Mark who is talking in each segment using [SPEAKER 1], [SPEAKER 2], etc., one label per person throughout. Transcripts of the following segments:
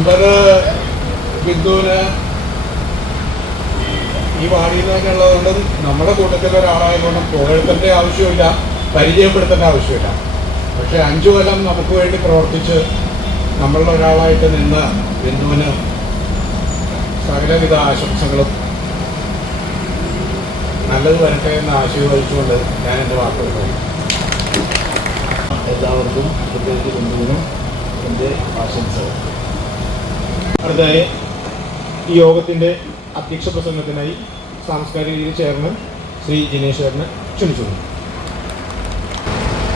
[SPEAKER 1] Member ബിന്ദുവിന് ഈ വാർഡിൽ നിന്നൊക്കെ ഉള്ളതുകൊണ്ട് നമ്മുടെ കൂട്ടത്തിൽ ഒരാളായതുകൊണ്ട് പുകഴ്ത്തേണ്ട ആവശ്യമില്ല പരിചയപ്പെടുത്തേണ്ട ആവശ്യമില്ല. പക്ഷെ അഞ്ചു കൊല്ലം നമുക്ക് വേണ്ടി പ്രവർത്തിച്ച് നമ്മളുടെ ഒരാളായിട്ട് നിന്ന് ബിന്ദുവിന് സകലവിധ ആശംസകളും നല്ലത് വരട്ടെ എന്ന് ആശീർവദിച്ചുകൊണ്ട് ഞാൻ എന്റെ വാക്കുകൾ പറയും
[SPEAKER 2] എല്ലാവർക്കും പ്രത്യേകിച്ച് ബിന്ദുവിനും എന്റെ ആശംസകൾ. അടുത്തതായി ഈ യോഗത്തിന്റെ അധ്യക്ഷ പ്രസംഗത്തിനായി സാംസ്കാരിക രീതി ചെയർമാൻ ശ്രീ ചേട്ടനെ ക്ഷണിച്ചു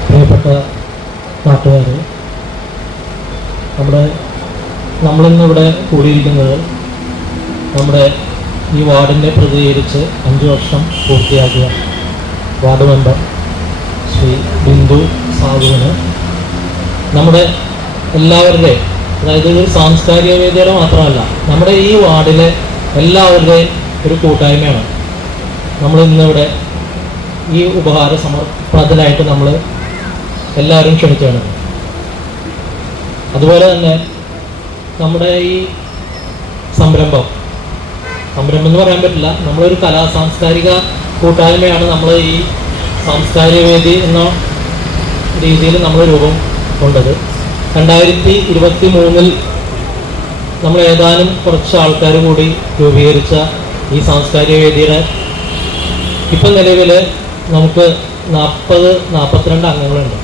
[SPEAKER 3] പ്രിയപ്പെട്ട നാട്ടുകാരെ നമ്മുടെ നമ്മളിന്നിവിടെ കൂടിയിരിക്കുന്നത് നമ്മുടെ ഈ വാർഡിനെ പ്രതികരിച്ച് അഞ്ച് വർഷം പൂർത്തിയാക്കിയ വാർഡ് മെമ്പർ ശ്രീ ബിന്ദു സാബുവിന് നമ്മുടെ എല്ലാവരുടെയും അതായത് ഒരു സാംസ്കാരിക വേദിയുടെ മാത്രമല്ല നമ്മുടെ ഈ വാർഡിലെ എല്ലാവരുടെയും ഒരു കൂട്ടായ്മയാണ്. നമ്മൾ ഇന്നിവിടെ ഈ ഉപഹാര സമർപ്പണത്തിനായിട്ട് നമ്മൾ എല്ലാവരും ക്ഷണിക്കുകയാണ് അതുപോലെ തന്നെ നമ്മുടെ ഈ സംരംഭം. സംരംഭം എന്ന് പറയാൻ പറ്റില്ല നമ്മളൊരു കലാ സാംസ്കാരിക കൂട്ടായ്മയാണ് നമ്മൾ ഈ സാംസ്കാരിക വേദി എന്ന രീതിയിൽ നമ്മൾ രൂപം കൊണ്ടത്. രണ്ടായിരത്തി ഇരുപത്തി മൂന്നിൽ നമ്മൾ ഏതാനും കുറച്ച് ആൾക്കാർ കൂടി രൂപീകരിച്ച ഈ സാംസ്കാരിക വേദിയുടെ ഇപ്പം നിലവിൽ നമുക്ക് നാൽപ്പത് നാൽപ്പത്തിരണ്ട് അംഗങ്ങളുണ്ട്.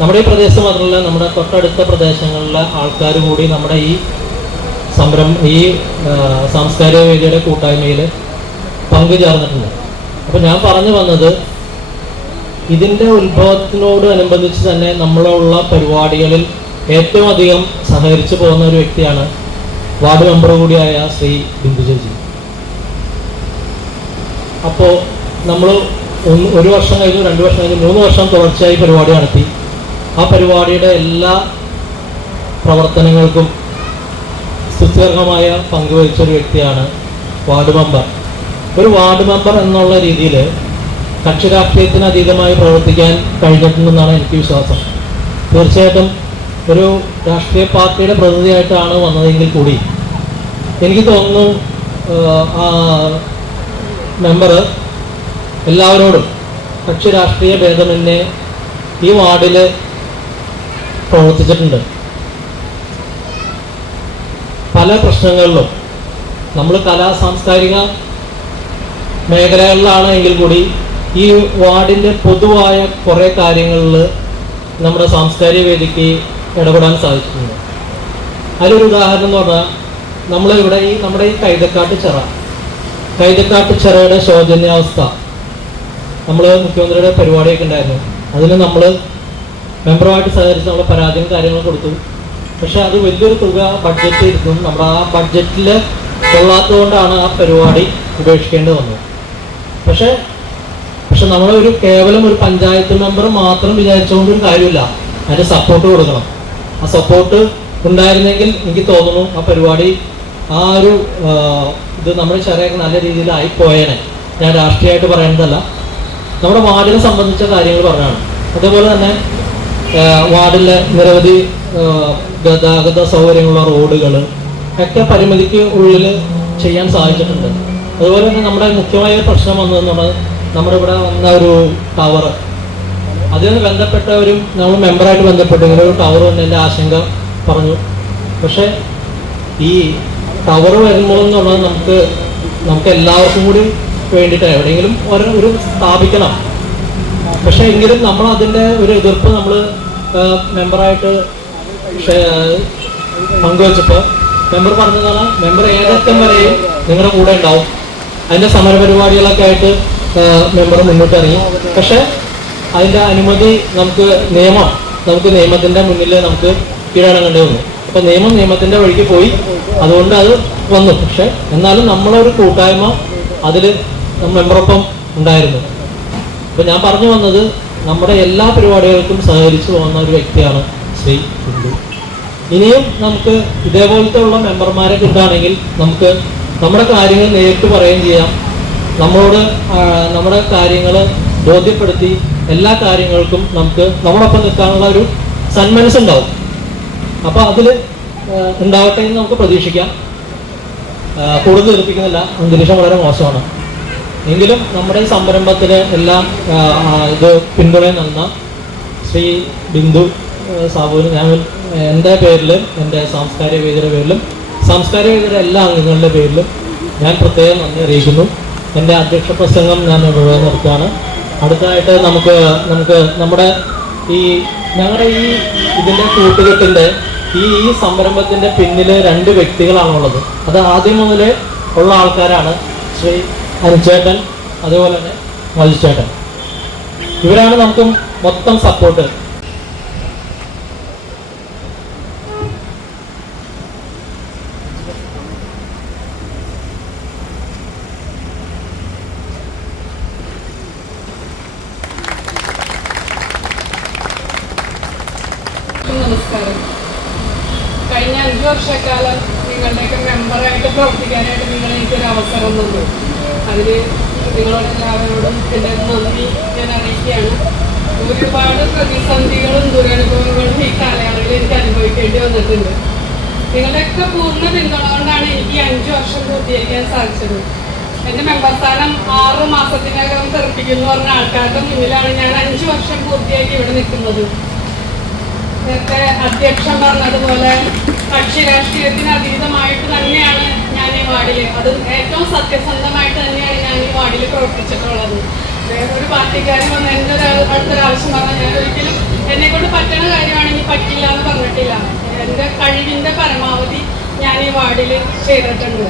[SPEAKER 3] നമ്മുടെ ഈ പ്രദേശത്ത് മാത്രമല്ല നമ്മുടെ തൊട്ടടുത്ത പ്രദേശങ്ങളിലെ ആൾക്കാർ കൂടി നമ്മുടെ ഈ സംരം ഈ സാംസ്കാരിക വേദിയുടെ കൂട്ടായ്മയിൽ പങ്കുചേർന്നിട്ടുണ്ട്. അപ്പോൾ ഞാൻ പറഞ്ഞു വന്നത് ഇതിന്റെ ഉത്ഭവത്തിനോട് അനുബന്ധിച്ച് തന്നെ നമ്മളുള്ള പരിപാടികളിൽ ഏറ്റവും അധികം സഹകരിച്ചു പോകുന്ന ഒരു വ്യക്തിയാണ് വാർഡ് മെമ്പർ കൂടിയായ ശ്രീ ബിന്ദുജി അപ്പോൾ നമ്മൾ ഒന്ന് ഒരു വർഷം കഴിഞ്ഞു രണ്ട് വർഷം കഴിഞ്ഞു മൂന്ന് വർഷം തുടർച്ചയായി പരിപാടി നടത്തി. ആ പരിപാടിയുടെ എല്ലാ പ്രവർത്തനങ്ങൾക്കും സുസ്ഥിരമായ പങ്കുവഹിച്ച ഒരു വ്യക്തിയാണ് വാർഡ് മെമ്പർ. ഒരു വാർഡ് മെമ്പർ എന്നുള്ള രീതിയിൽ കക്ഷി രാഷ്ട്രീയത്തിന് അതീതമായി പ്രവർത്തിക്കാൻ കഴിഞ്ഞിട്ടുണ്ടെന്നാണ് എനിക്ക് വിശ്വാസം. തീർച്ചയായിട്ടും ഒരു രാഷ്ട്രീയ പാർട്ടിയുടെ പ്രതിനിധിയായിട്ടാണ് വന്നതെങ്കിൽ കൂടി എനിക്ക് തോന്നുന്നു ആ മെമ്പർ എല്ലാവരോടും കക്ഷി രാഷ്ട്രീയ ഈ വാർഡിൽ പ്രവർത്തിച്ചിട്ടുണ്ട്. പല പ്രശ്നങ്ങളിലും നമ്മൾ കലാ സാംസ്കാരിക മേഖലകളിലാണ് എങ്കിൽ കൂടി ഈ വാർഡിന്റെ പൊതുവായ കുറേ കാര്യങ്ങളിൽ നമ്മുടെ സാംസ്കാരിക വേദിക്ക് ഇടപെടാൻ സാധിച്ചിട്ടുണ്ട്. അതിലൊരു ഉദാഹരണം എന്ന് പറഞ്ഞാൽ നമ്മളിവിടെ ഈ നമ്മുടെ ഈ കൈതക്കാട്ട് ചിറ. കൈതക്കാട്ട് ചിറയുടെ ശോചനീയാവസ്ഥ. നമ്മൾ മുഖ്യമന്ത്രിയുടെ പരിപാടിയൊക്കെ ഉണ്ടായിരുന്നു. അതിന് നമ്മൾ മെമ്പറുമായിട്ട് സഹകരിച്ച് നമ്മൾ പരാതിയും കാര്യങ്ങളും കൊടുത്തു. പക്ഷെ അത് വലിയൊരു തുക ബഡ്ജറ്റ് ഇരുന്നു നമ്മുടെ ആ ബഡ്ജറ്റിൽ കൊള്ളാത്തതുകൊണ്ടാണ് ആ പരിപാടി ഉപേക്ഷിക്കേണ്ടി വന്നത്. പക്ഷെ പക്ഷെ നമ്മൾ ഒരു കേവലം ഒരു പഞ്ചായത്ത് മെമ്പർ മാത്രം വിചാരിച്ചുകൊണ്ട് ഒരു കാര്യമില്ല. അതിന് സപ്പോർട്ട് കൊടുക്കണം. ആ സപ്പോർട്ട് ഉണ്ടായിരുന്നെങ്കിൽ എനിക്ക് തോന്നുന്നു ആ പരിപാടി ആ ഒരു ഇത് നമ്മൾ ചെറിയൊക്കെ നല്ല രീതിയിൽ ആയിപ്പോയേനെ ഞാൻ രാഷ്ട്രീയമായിട്ട് പറയേണ്ടതല്ല. നമ്മുടെ വാർഡിനെ സംബന്ധിച്ച കാര്യങ്ങൾ പറഞ്ഞാണ്. അതേപോലെ തന്നെ വാർഡിലെ നിരവധി ഗതാഗത സൗകര്യങ്ങളുള്ള റോഡുകൾ ഒക്കെ പരിമിതിക്ക് ഉള്ളിൽ ചെയ്യാൻ സാധിച്ചിട്ടുണ്ട്. അതുപോലെ തന്നെ നമ്മുടെ മുഖ്യമായ പ്രശ്നം പ്രശ്നം വന്നതെന്നുള്ളത് നമ്മുടെ ഇവിടെ വന്ന ഒരു ടവർ അതിന് ബന്ധപ്പെട്ടവരും നമ്മൾ മെമ്പറായിട്ട് ബന്ധപ്പെട്ടു. ഇങ്ങനെ ഒരു ടവർ വന്നതിന്റെ ആശങ്ക പറഞ്ഞു. പക്ഷേ ഈ ടവർ വരുമ്പോൾ എന്നുള്ളത് നമുക്ക് നമുക്ക് എല്ലാവർക്കും കൂടി വേണ്ടിയിട്ട് എവിടെയെങ്കിലും ഒരു ഒരു സ്ഥാപിക്കണം. പക്ഷേ എങ്കിലും നമ്മൾ അതിന്റെ ഒരു എതിർപ്പ് നമ്മൾ മെമ്പറായിട്ട് പങ്കുവച്ചപ്പോൾ മെമ്പർ പറഞ്ഞതാണ് മെമ്പർ ഏതറ്റം വരെയും നിങ്ങളുടെ കൂടെ ഉണ്ടാവും. അതിന്റെ സമരപരിപാടികളൊക്കെ ആയിട്ട് മെമ്പർ മുന്നോട്ട് ഇറങ്ങി പക്ഷേ അതിന്റെ അനുമതി നമുക്ക് നിയമം നമുക്ക് നിയമത്തിന്റെ മുന്നിൽ നമുക്ക് കീഴടങ്ങേണ്ടി വന്നു. അപ്പോൾ നിയമം നിയമത്തിന്റെ വഴിക്ക് പോയി. അതുകൊണ്ട് അത് വന്നു. പക്ഷേ എന്നാലും നമ്മളൊരു കൂട്ടായ്മ അതിൽ മെമ്പറൊപ്പം ഉണ്ടായിരുന്നു. അപ്പോൾ ഞാൻ പറഞ്ഞു വന്നത് നമ്മുടെ എല്ലാ പരിപാടികൾക്കും സഹകരിച്ചു പോകുന്ന ഒരു വ്യക്തിയാണ് ശ്രീ ഹിന്ദു ഇനിയും നമുക്ക് ഇതേപോലത്തെ ഉള്ള മെമ്പർമാരെ കിട്ടുകയാണെങ്കിൽ നമുക്ക് നമ്മുടെ കാര്യങ്ങൾ നേരിട്ട് പറയുകയും ചെയ്യാം. നമ്മളോട് നമ്മുടെ കാര്യങ്ങൾ ബോധ്യപ്പെടുത്തി എല്ലാ കാര്യങ്ങൾക്കും നമുക്ക് നമ്മളൊപ്പം നിൽക്കാനുള്ള ഒരു സന്മനസ്സുണ്ടാവും. അപ്പോൾ അതിൽ ഉണ്ടാവട്ടെ എന്ന് നമുക്ക് പ്രതീക്ഷിക്കാം. കൂടുതൽ തീർപ്പിക്കുന്നില്ല അന്തരീക്ഷം വളരെ മോശമാണ്. എങ്കിലും നമ്മുടെ ഈ സംരംഭത്തിന് എല്ലാം ഇത് പിന്തുണ നൽകുന്ന ശ്രീ ബിന്ദു സാബുവിന് ഞാൻ എന്റെ പേരിലും എന്റെ സാംസ്കാരിക വേദിയുടെ പേരിലും സാംസ്കാരിക വേദിയുടെ എല്ലാ അംഗങ്ങളുടെ പേരിലും ഞാൻ പ്രത്യേകം നന്ദി അറിയിക്കുന്നു. എന്റെ അധ്യക്ഷ പ്രസംഗം ഞാൻ ഇവിടെ നിർത്തുകയാണ് അടുത്തതായിട്ട് നമുക്ക് നമുക്ക് നമ്മുടെ ഈ ഞങ്ങളുടെ ഈ ഇതിന്റെ കൂട്ടുകെട്ടിന്റെ ഈ ഈ സംരംഭത്തിന്റെ പിന്നിൽ രണ്ട് വ്യക്തികളാണുള്ളത്. അത് ആദ്യം മുതൽ ഉള്ള ആൾക്കാരാണ് ശ്രീ അനുചേട്ടൻ അതുപോലെ തന്നെ മജിച്ചേട്ടൻ ഇവരാണ് നമുക്ക് മൊത്തം സപ്പോർട്ട്
[SPEAKER 4] കഴിഞ്ഞ അഞ്ചു വർഷക്കാലം നിങ്ങളുടെയൊക്കെ മെമ്പറായിട്ട് പ്രവർത്തിക്കാനായിട്ട് നിങ്ങൾ എനിക്കൊരു അവസരം തന്നു. അതിൽ നിങ്ങളോട് എല്ലാവരോടും എന്റെ നന്ദി ഞാൻ അറിയിക്കുകയാണ്. ഒരുപാട് പ്രതിസന്ധികളും ദുരനുഭവങ്ങളും ഈ കാലയളവിൽ എനിക്ക് അനുഭവിക്കേണ്ടി വന്നിട്ടുണ്ട്. നിങ്ങളുടെയൊക്കെ പൂർണ പിന്തുണ കൊണ്ടാണ് എനിക്ക് അഞ്ചു വർഷം പൂർത്തീകരിക്കാൻ സാധിച്ചത്. എന്റെ മെമ്പർ സ്ഥാനം ആറ് മാസത്തിനകം തെറിപ്പിക്കുന്നു പറഞ്ഞ ആൾക്കാരുടെ മുന്നിലാണ് ഞാൻ അഞ്ചു വർഷം പൂർത്തിയാക്കി ഇവിടെ നിൽക്കുന്നത്. നേരത്തെ അധ്യക്ഷൻ പറഞ്ഞതുപോലെ കക്ഷി രാഷ്ട്രീയത്തിന് അതീതമായിട്ട് തന്നെയാണ് ഞാൻ ഈ വാർഡിൽ അത് ഏറ്റവും സത്യസന്ധമായിട്ട് തന്നെയാണ് ഞാൻ ഈ വാർഡിൽ പ്രവർത്തിച്ചിട്ടുള്ളത്. വേറൊരു പാർട്ടിക്കാരൻ വന്ന് എന്റെ ഒരു അടുത്തൊരു ആവശ്യം പറഞ്ഞാൽ ഞാൻ ഒരിക്കലും എന്നെ കൊണ്ട് പറ്റുന്ന കാര്യമാണെങ്കിൽ പറ്റില്ല എന്ന് പറഞ്ഞിട്ടില്ല. എന്റെ കഴിവിന്റെ പരമാവധി ഞാൻ ഈ വാർഡിൽ ചെയ്തിട്ടുണ്ട്.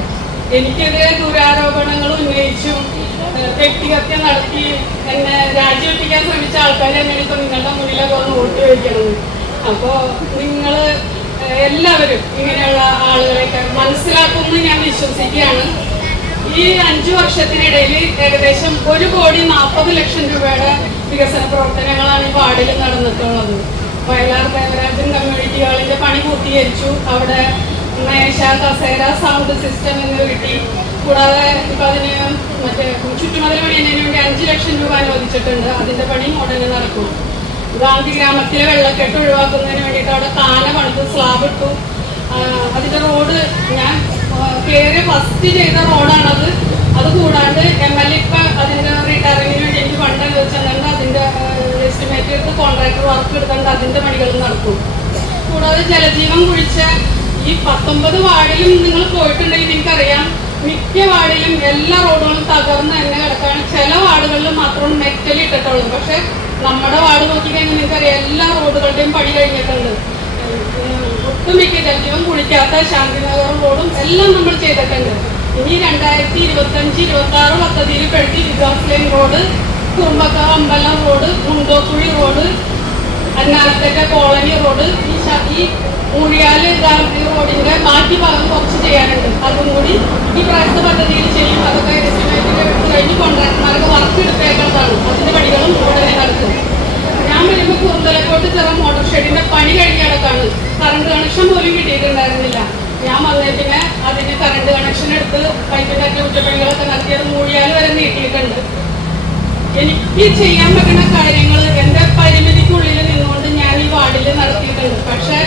[SPEAKER 4] എനിക്കെതിരെ ദുരാരോപണങ്ങൾ ഉന്നയിച്ചും വ്യക്തിഹത്യ നടത്തി എന്നെ രാജിവെപ്പിക്കാൻ ശ്രമിച്ച ആൾക്കാർ എന്നെ ഇപ്പൊ നിങ്ങളുടെ മുന്നിലൊക്കെ വന്ന് വോട്ട് ചോദിക്കുന്നത് അപ്പോ നിങ്ങൾ എല്ലാവരും ഇങ്ങനെയുള്ള ആളുകളെയൊക്കെ മനസ്സിലാക്കുമെന്ന് ഞാൻ വിശ്വസിക്കുകയാണ്. ഈ അഞ്ചു വർഷത്തിനിടയിൽ ഏകദേശം ഒരു കോടി നാൽപ്പത് ലക്ഷം രൂപയുടെ വികസന പ്രവർത്തനങ്ങളാണ് ഈ വാർഡിൽ നടന്നിട്ടുള്ളത്. വയലാർ ദേവരാജൻ കമ്മ്യൂണിറ്റി ഹാളിന്റെ പണി പൂർത്തീകരിച്ചു. അവിടെ മേശ കസേര സൗണ്ട് സിസ്റ്റം എന്നിവ കിട്ടി. കൂടാതെ ഇപ്പൊ അതിന് മറ്റേ ചുറ്റുമതിൽ പണിയുന്നതിന് വേണ്ടി അഞ്ച് ലക്ഷം രൂപ അനുവദിച്ചിട്ടുണ്ട്. അതിന്റെ പണി ഉടനെ നടക്കും. ഗാന്ധി ഗ്രാമത്തിലെ വെള്ളക്കെട്ട് ഒഴിവാക്കുന്നതിന് വേണ്ടിയിട്ട് അവിടെ കാല പണിത് സ്ലാബ് ഇട്ടു. അതിന്റെ റോഡ് ഞാൻ കയറി ഫസ്റ്റ് ചെയ്ത റോഡാണത് അത് കൂടാണ്ട് എം എൽ എ ഇപ്പൊ അതിന്റെ റിട്ടയറിങ്ങിന് വേണ്ടി എനിക്ക് ഫണ്ട് അനുവദിച്ചിട്ടുണ്ട് അതിന്റെ എസ്റ്റിമേറ്റ് എടുത്ത് കോൺട്രാക്ടർ വർക്ക് എടുത്തുകൊണ്ട് അതിന്റെ പണികളും നടക്കും. കൂടാതെ ജലജീവൻ കുഴിച്ച ഈ പത്തൊമ്പത് വാർഡിലും നിങ്ങൾ പോയിട്ടുണ്ടെങ്കിൽ എനിക്കറിയാം മിക്ക വാർഡിലും എല്ലാ റോഡുകളും തകർന്ന് തന്നെ കിടക്കാണ്. ചില വാർഡുകളിൽ മാത്രമാണ് മെറ്റൽ ഇട്ടിട്ടുള്ളത്. പക്ഷെ നമ്മുടെ വാർഡ് നോക്കിക്കഴിഞ്ഞാൽ നിങ്ങൾക്കറിയാം എല്ലാ റോഡുകളുടെയും പണി കഴിഞ്ഞിട്ടുണ്ട്. ഒട്ടുമിക്ക ജലജീവൻ കുളിക്കാത്ത ശാന്തിനഗർ റോഡും എല്ലാം നമ്മൾ ചെയ്തിട്ടുണ്ട്. ഇനി രണ്ടായിരത്തി ഇരുപത്തി അഞ്ച് ഇരുപത്തി ആറ് പദ്ധതിയിൽ പെടുത്തി വികാസ് ലൈൻ റോഡ് കുറുമ്പക്കാവ് അമ്പലം റോഡ് മുണ്ടോക്കുഴി റോഡ് അന്നാലത്തേക്ക കോളനി റോഡ് ഈ മൂഴിയാൽ ഡാം റോഡിന്റെ ബാക്കി ഭാഗം കുറച്ച് ചെയ്യാനുണ്ട്. അതും കൂടി ഈ പ്രാവശ്യത്തെ പദ്ധതിയിൽ ചെയ്യും. അതൊക്കെ എസ്റ്റിമേറ്റിന്റെ കഴിഞ്ഞ് കോൺട്രാക്ടർമാരൊക്കെ വർക്ക് എടുത്തേക്കുന്നതാണ് അതിന്റെ പണികളും ഉടനെ നടക്കും. ഞാൻ വരുമ്പോൾ കൂന്തലക്കോട്ട് ചെറ മോട്ടോർ ഷെഡിന്റെ പണി കഴിഞ്ഞ കിടക്കാണ് കറണ്ട് കണക്ഷൻ പോലും കിട്ടിയിട്ടുണ്ടായിരുന്നില്ല. ഞാൻ വന്നേ അതിന് കറണ്ട് കണക്ഷൻ എടുത്ത് പൈപ്പിന്റെ അറ്റകുറ്റപ്പണികളൊക്കെ നടത്തിയത് മൂഴിയാൽ വരെ നീട്ടിയിട്ടുണ്ട്. എനിക്ക് ചെയ്യാൻ പറ്റുന്ന കാര്യങ്ങൾ എന്റെ പരിമിതിക്കുള്ളിൽ നിന്നുകൊണ്ട് ഞാൻ ഈ വാർഡിൽ നടത്തിയിട്ടുണ്ട്. പക്ഷെ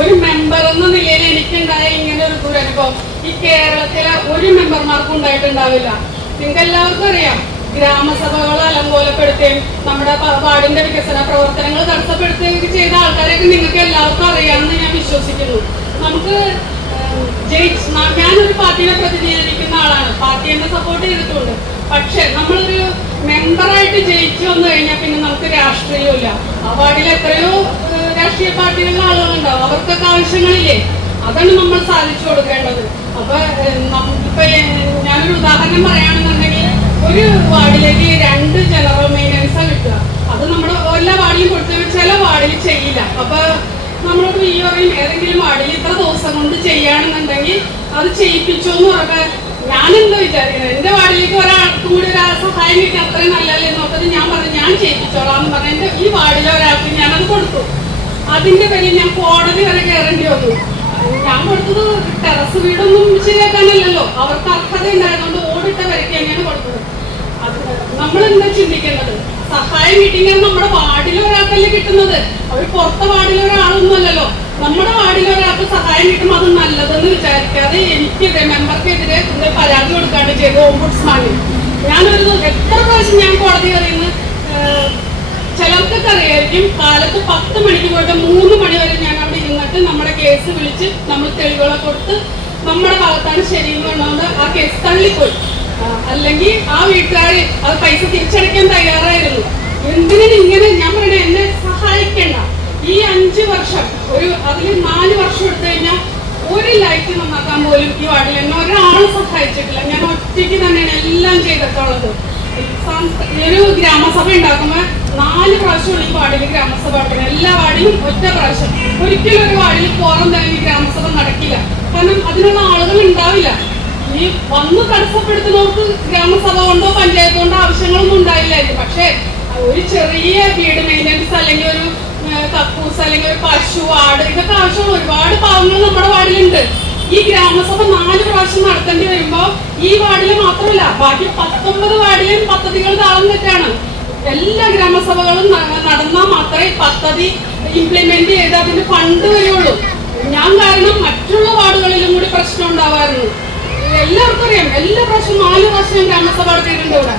[SPEAKER 4] ഒരു മെമ്പർ എന്ന നിലയിൽ എനിക്കുണ്ടായ ഇങ്ങനെ ഒരു ദുരനുഭവം. ഈ കേരളത്തിലെ ഒരു മെമ്പർമാർക്കും ഉണ്ടായിട്ടുണ്ടാവില്ല. നിങ്ങൾക്ക് എല്ലാവർക്കും അറിയാം ഗ്രാമസഭകൾ അലങ്കോലപ്പെടുത്തുകയും നമ്മുടെ വാർഡിന്റെ വികസന പ്രവർത്തനങ്ങൾ തടസ്സപ്പെടുത്തുകയും ചെയ്ത ആൾക്കാരെയൊക്കെ നിങ്ങൾക്ക് എല്ലാവർക്കും അറിയാമെന്ന് ഞാൻ വിശ്വസിക്കുന്നു. നമുക്ക് ജയിച്ച് ഞാനൊരു പാർട്ടിയെ പ്രതിനിധീകരിക്കുന്ന ആളാണ്. പാർട്ടി എന്നെ സപ്പോർട്ട് ചെയ്തിട്ടുണ്ട്. പക്ഷെ നമ്മളൊരു മെമ്പറായിട്ട് ജയിച്ചു വന്നു കഴിഞ്ഞാൽ പിന്നെ നമുക്ക് രാഷ്ട്രീയമില്ല ആ വാർഡിൽ എത്രയോ രാഷ്ട്രീയ പാർട്ടികളിലെ ആളുകളുണ്ടാവും. അവർക്കൊക്കെ ആവശ്യങ്ങളില്ലേ? അതാണ് നമ്മൾ സാധിച്ചു കൊടുക്കേണ്ടത്. അപ്പൊ നമുക്കിപ്പൊ ഞാനൊരു ഉദാഹരണം പറയുകയാണെന്നുണ്ടെങ്കിൽ ഒരു വാർഡിലേക്ക് രണ്ട് ജനറൽ മെയിന്റനൻസാ കിട്ടുക. അത് നമ്മുടെ എല്ലാ വാർഡിലും കൊടുത്തു ചില വാർഡിൽ ചെയ്യില്ല. അപ്പൊ നമ്മളോട് ഈ പറയും ഏതെങ്കിലും വാർഡിൽ ഇത്ര ദിവസം കൊണ്ട് ചെയ്യുകയാണെന്നുണ്ടെങ്കിൽ അത് ചെയ്യിപ്പിച്ചോന്ന് പറഞ്ഞാൽ ഞാനെന്താ വിചാരിക്കുന്നത് എന്റെ വാർഡിലേക്ക് ഒരാൾക്കും കൂടി ഒരു സഹായം കിട്ടി അത്രയും നല്ലതല്ലേ നോക്കത് ഞാൻ പറഞ്ഞു ഞാൻ ചെയ്യിപ്പിച്ചോളാം എന്ന് പറഞ്ഞു എന്റെ ഈ വാർഡിലെ ഒരാൾക്ക് ഞാനത് കൊടുത്തു. അതിന്റെ പേരിൽ ഞാൻ കോടതി വരെ കയറേണ്ടി വന്നു. ഞാൻ കൊടുത്തത് ടെറസ് വീടൊന്നും ശരിയാക്കാനല്ലല്ലോ. അവർക്ക് അർഹത ഉണ്ടായതുകൊണ്ട് ഓടിട്ട വരയ്ക്ക് തന്നെയാണ് കൊടുത്തത്? അത് നമ്മൾ എന്താ ചിന്തിക്കേണ്ടത്? സഹായം കിട്ടിയാൽ നമ്മുടെ വാർഡിൽ ഒരാൾക്കല്ലേ കിട്ടുന്നത്? അവർ പുറത്തെ വാർഡിലെ ഒരാളൊന്നും അല്ലല്ലോ. നമ്മുടെ ഒരാൾ ഒരാൾക്ക് സഹായം കിട്ടും അത് നല്ലതെന്ന് വിചാരിക്കാതെ എനിക്കെതിരെ മെമ്പർക്കെതിരെ പരാതി കൊടുക്കാണ്ട് ചെയ്ത് ഓംബുഡ്സ്മാനിൽ ഞാനൊരു എത്ര പ്രാവശ്യം ഞാൻ കോടതി അറിയുന്നു ചിലർക്കൊക്കെ അറിയായിരിക്കും കാലത്ത് പത്ത് മണിക്ക് പോയിട്ട് മൂന്ന് മണി വരെ ഞാൻ അവിടെ ഇരുന്നിട്ട് നമ്മുടെ കേസ് വിളിച്ച് നമ്മൾ തെളിവുകളെ കൊടുത്ത് നമ്മുടെ ഭാഗത്താണ് ശരിയെന്ന് കണ്ടുകൊണ്ട് ആ കേസ് തള്ളിപ്പോയി അല്ലെങ്കിൽ ആ വീട്ടുകാർ അത് പൈസ തിരിച്ചടയ്ക്കാൻ തയ്യാറായിരുന്നു. എന്തിനും ഇങ്ങനെ? ഞാൻ പറയണേ എന്നെ സഹായിക്കണ്ട. ഈ അഞ്ച് വർഷം ഒരു അതിൽ നാല് വർഷം എടുത്തു കഴിഞ്ഞാൽ ഒരു ലൈറ്റ് നന്നാക്കാൻ പോലും ഈ വാർഡിൽ എന്നെ ഒരാളും സഹായിച്ചിട്ടില്ല. ഞാൻ ഒറ്റയ്ക്ക് തന്നെയാണ് എല്ലാം ചെയ്തിട്ടുള്ളത്. ഒരു ഗ്രാമസഭ ഉണ്ടാക്കുമ്പോൾ നാല് പ്രാവശ്യമാണ് ഈ വാർഡിൽ ഗ്രാമസഭ നടക്കുന്നത്. എല്ലാ വാർഡിലും ഒറ്റ പ്രാവശ്യം. ഒരിക്കലും ഒരു വാർഡിൽ കോറം തന്നെ ഗ്രാമസഭ നടക്കില്ല. കാരണം അതിനുള്ള ആളുകൾ ഉണ്ടാവില്ല. ഈ വന്ന് തടസ്സപ്പെടുത്തുന്നവർക്ക് ഗ്രാമസഭ കൊണ്ടോ പഞ്ചായത്ത് കൊണ്ടോ ആവശ്യങ്ങളൊന്നും ഉണ്ടായില്ലായിരുന്നു. പക്ഷേ ഒരു ചെറിയ വീട് മെയിന്റനൻസ് അല്ലെങ്കിൽ ഒരു കക്കൂസ് അല്ലെങ്കിൽ ഒരു പശു ആട് ഇതൊക്കെ ആവശ്യമുള്ള ഒരുപാട് പാവങ്ങൾ നമ്മുടെ വാർഡിലുണ്ട്. ഈ ഗ്രാമസഭ നാല് പ്രാവശ്യം നടത്തേണ്ടി വരുമ്പോൾ ഈ വാർഡിൽ മാത്രമല്ല ബാക്കി പത്തൊമ്പത് വാർഡിലും പദ്ധതികൾ താളം തെറ്റാണ്. എല്ലാ ഗ്രാമസഭകളും നടന്നാൽ മാത്രമേ പദ്ധതി ഇംപ്ലിമെന്റ് ചെയ്ത് അതിന് ഫണ്ട് വരുള്ളൂ. ഞാൻ കാരണം മറ്റുള്ള വാർഡുകളിലും കൂടി പ്രശ്നം ഉണ്ടാവാറുണ്ട്. എല്ലാവർക്കും അറിയാം എല്ലാ പ്രാവശ്യം നാല് പ്രാവശ്യം ഗ്രാമസഭ നടത്തിയിട്ടുണ്ട് ഇവിടെ.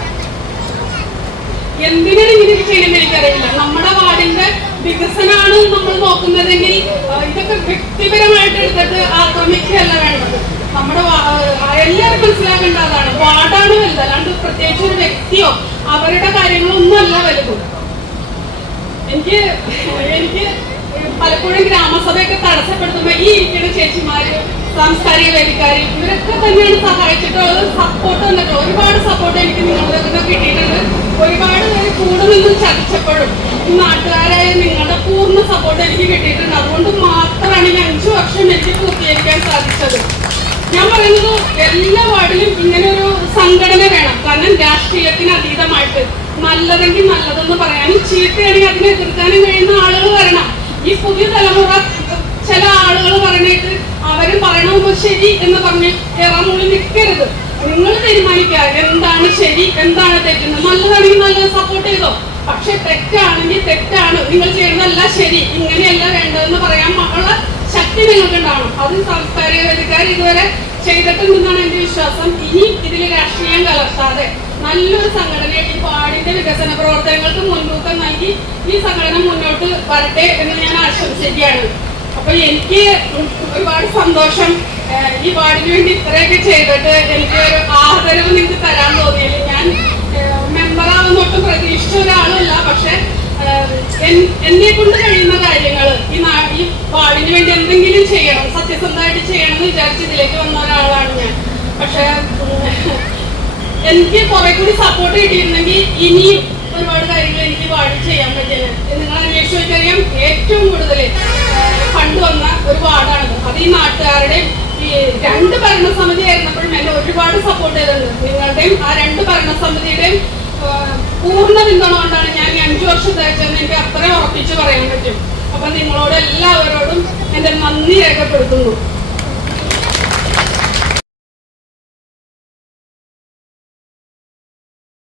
[SPEAKER 4] എന്തിനാണ് ഇങ്ങനെ ചെയ്യണമെന്ന് എനിക്കറിയില്ല. നമ്മുടെ വാർഡിന്റെ വികസനമാണ് നമ്മൾ നോക്കുന്നതെങ്കിൽ ഇതൊക്കെ വ്യക്തിപരമായിട്ട് എടുത്തിട്ട് ആക്രമിക്കുകയല്ല വേണ്ടത്. നമ്മുടെ എല്ലാവരും മനസ്സിലാക്കേണ്ട അതാണ്. വാർഡാണ് വലുത്. അല്ലാണ്ട് പ്രത്യേകിച്ച് ഒരു വ്യക്തിയോ അവരുടെ കാര്യങ്ങളൊന്നും അല്ല വലുതും. എനിക്ക് എനിക്ക് പലപ്പോഴും ഗ്രാമസഭയൊക്കെ തടസ്സപ്പെടുത്തുമ്പോൾ ഈ ഇരിക്കുന്ന ചേച്ചിമാര് സാംസ്കാരിക വേദിക്കാര് ഇവരൊക്കെ തന്നെയാണ് സഹായിച്ചിട്ടുള്ളത്. സപ്പോർട്ട് തന്നിട്ട് ഒരുപാട് സപ്പോർട്ട് എനിക്ക് നിങ്ങളുടെ നിന്ന് കിട്ടിയിട്ടുണ്ട്. ഒരുപാട് പേര് കൂടെ നിന്ന് ചതിച്ചപ്പോഴും നാട്ടുകാരായ നിങ്ങളുടെ പൂർണ സപ്പോർട്ട് എനിക്ക് കിട്ടിയിട്ടുണ്ട്. അതുകൊണ്ട് മാത്രമാണ് ഈ അഞ്ചു വർഷം എനിക്ക് പൂർത്തീകരിക്കാൻ സാധിച്ചത്. ഞാൻ പറയുന്നത് എല്ലാ വാർഡിലും ഇങ്ങനെ ഒരു സംഘടന വേണം. കാരണം രാഷ്ട്രീയത്തിന് അതീതമായിട്ട് നല്ലതെങ്കിൽ നല്ലതെന്ന് പറയാനും ചീത്തയാണെങ്കിൽ അതിനെ എതിർക്കാനും കഴിയുന്ന ആളുകൾ വരണം. ഈ പുതിയ തലമുറ ചില ആളുകൾ പറഞ്ഞിട്ട് അവർ പറയണത് ശരി എന്ന് പറഞ്ഞ് കേരളമുള്ളിൽ നിൽക്കരുത്. നിങ്ങൾ തീരുമാനിക്കുക എന്താണ് ശരി എന്താണ് തെറ്റെന്ന്. നല്ലതാണെങ്കിൽ നല്ലത് സപ്പോർട്ട് ചെയ്തോ. പക്ഷെ തെറ്റാണെങ്കിൽ തെറ്റാണ്. നിങ്ങൾ ചെയ്യുന്നതല്ല ശരി. ഇങ്ങനെയല്ല വേണ്ടതെന്ന് പറയാൻ ഉള്ള ശക്തി നിങ്ങൾക്ക് ഉണ്ടാവണം അത് സാംസ്കാരിക വേദിക്കാർ ഇതുവരെ ചെയ്തിട്ടുണ്ടെന്നാണ് എന്റെ വിശ്വാസം. ഇനി ഇതിൽ രാഷ്ട്രീയം കലർത്താതെ നല്ലൊരു സംഘടനയായിട്ട് ഈ പാടിന്റെ വികസന പ്രവർത്തനങ്ങൾക്ക് മുൻതൂക്കം നൽകി ഈ സംഘടന മുന്നോട്ട് വരട്ടെ എന്ന് ഞാൻ ആശംസിക്കുകയാണ്. അപ്പൊ എനിക്ക് ഒരുപാട് സന്തോഷം. ഈ വാർഡിന് വേണ്ടി ഇത്രയൊക്കെ ചെയ്തിട്ട് എനിക്ക് ഒരു ആദരവ് നിങ്ങൾക്ക് തരാൻ തോന്നിയില്ല. ഞാൻ മെമ്പറാവുന്നൊട്ടും പ്രതീക്ഷിച്ച ഒരാളല്ല പക്ഷെ എന്നെ കൊണ്ട് കഴിയുന്ന കാര്യങ്ങൾ ഈ ഈ വാർഡിന് വേണ്ടി എന്തെങ്കിലും ചെയ്യണം സത്യസന്ധമായിട്ട് ചെയ്യണം എന്ന് വിചാരിച്ച് ഇതിലേക്ക് വന്ന ഒരാളാണ് ഞാൻ. പക്ഷെ എനിക്ക് കുറെ കൂടി സപ്പോർട്ട് കിട്ടിയിരുന്നെങ്കിൽ ഇനിയും ഒരുപാട് കാര്യങ്ങൾ എനിക്ക് വാർഡിൽ ചെയ്യാൻ പറ്റില്ല. നിങ്ങൾ അന്വേഷിച്ച് വെച്ചറിയാം ഏറ്റവും കൂടുതൽ ഫണ്ട് വന്ന ഒരു വാർഡാണ് അത് ഈ നാട്ടുകാരുടെ ഈ രണ്ട് ഭരണസമിതി ആയിരുന്നപ്പോഴും എന്നെ ഒരുപാട് സപ്പോർട്ട് ചെയ്തിട്ടുണ്ട്. നിങ്ങളുടെയും ആ രണ്ട് ഭരണസമിതിയുടെയും പൂർണ പിന്തുണ കൊണ്ടാണ് ഞാൻ ഈ അഞ്ചു വർഷം തയ്ച്ചതെന്ന് എനിക്ക് അത്രയും ഉറപ്പിച്ച് പറയാൻ പറ്റും. അപ്പൊ നിങ്ങളോട് എല്ലാവരോടും എന്റെ നന്ദി രേഖപ്പെടുത്തുന്നു.